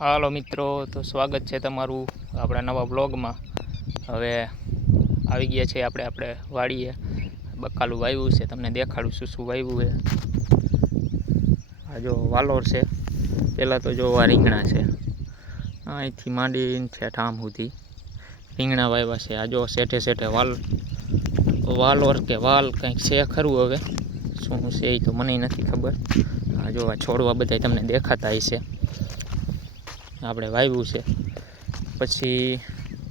હાલો મિત્રો, તો સ્વાગત છે તમારું આપણા નવા બ્લોગમાં। હવે આવી ગયા છે આપણે વાડીએ। બકાલું વાવ્યું છે, તમને દેખાડું શું વાવ્યું છે। આ જો વાલોર છે, પહેલાં તો જો આ રીંગણા છે, અહીંથી માંડીને ઠેઠ આમ સુધી રીંગણા વાવ્યા છે। આ જો શેઠે શેઠે વાલોર કે વાલ કંઈક છે ખરું, હવે શું છે એ તો મને નથી ખબર। આ જો આ છોડવા બધા તમને દેખાતા હશે, આપણે વાવ્યું છે। પછી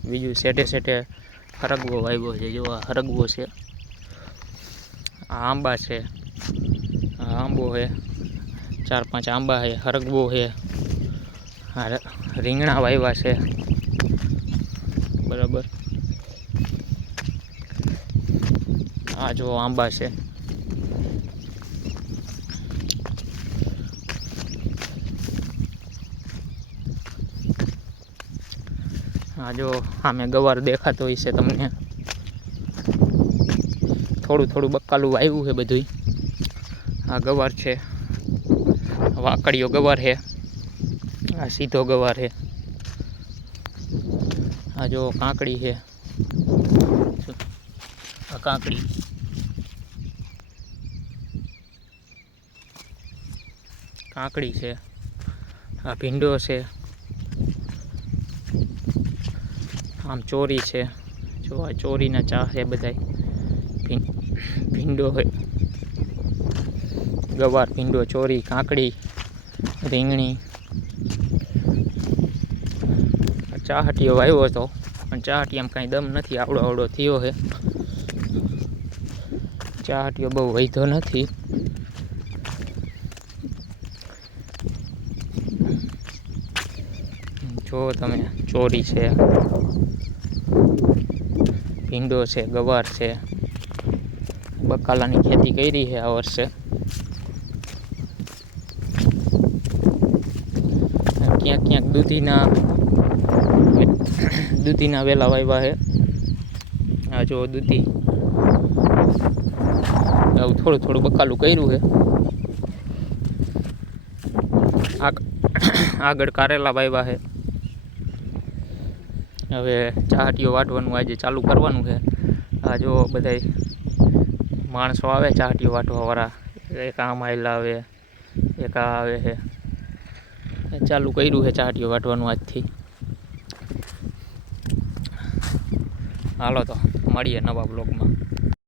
બીજું શેઠે શેઠે હરગવો વાવ્યો છે, જો આ હરગવો છે। આ આંબા છે, આ આંબો છે, 4-5 આંબા છે, હરગવો છે। આ રીંગણા વાવ્યા છે, બરાબર। આ જો આંબા છે, આ જો સામે ગવાર દેખાતો હોય છે તમને। થોડું થોડું બકાલું વાવ્યું છે બધું। આ ગવાર છે, વાકડીયો ગવાર છે, આ સીધો ગવાર છે। આ જો કાંકડી છે, આ કાંકડી, કાંકડી છે, આ ભીંડો છે, આમ ચોરી છે, જો આ ચોરીના ચા છે બધા। ભીંડો છે, ગવાર, ભીંડો, ચોરી, કાંકડી, રીંગણી। ચાહટીયો વાવ્યો હતો, પણ ચાહટીયામાં કાંઈ દમ નથી, આવડો થયો છે। ચાહટીયો બહુ વધ્યો નથી। જો તમે ચોરી છે, ભીંડો છે, ગવાર છે, બકાલાની ખેતી કરી છે આ વર્ષે। ક્યાંક ક્યાંક દૂધીના વેલા વાવ્યા છે। આ જો દૂધી, આવું થોડું થોડું બકાલું કર્યું છે। આગળ કારેલા વાવ્યા છે। હવે ચાહટીઓ વાટવાનું આજે ચાલુ કરવાનું છે। આ જો બધા માણસો આવે ચાહટીઓ વાટવાવાળા, એક આમ આવેલા આવે, એક આ આવે છે। ચાલુ કર્યું છે ચાહટીઓ વાટવાનું આજથી। હાલો તો મળીએ નવા બ્લોગમાં।